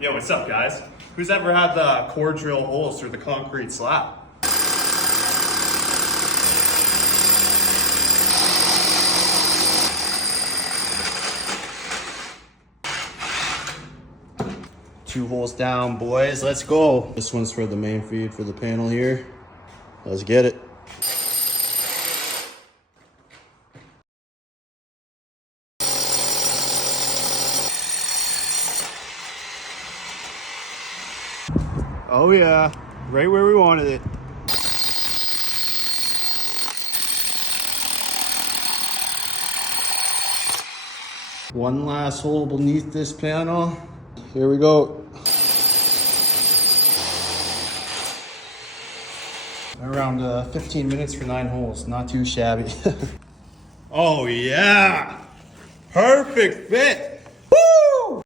Yo, what's up, guys? Who's ever had the core drill holes through the concrete slab? Two holes down, boys. Let's go. This one's for the main feed for the panel here. Let's get it. Oh yeah, right where we wanted it. One last hole beneath this panel. Here we go. Around 15 minutes for 9 holes, not too shabby. Oh yeah, perfect fit.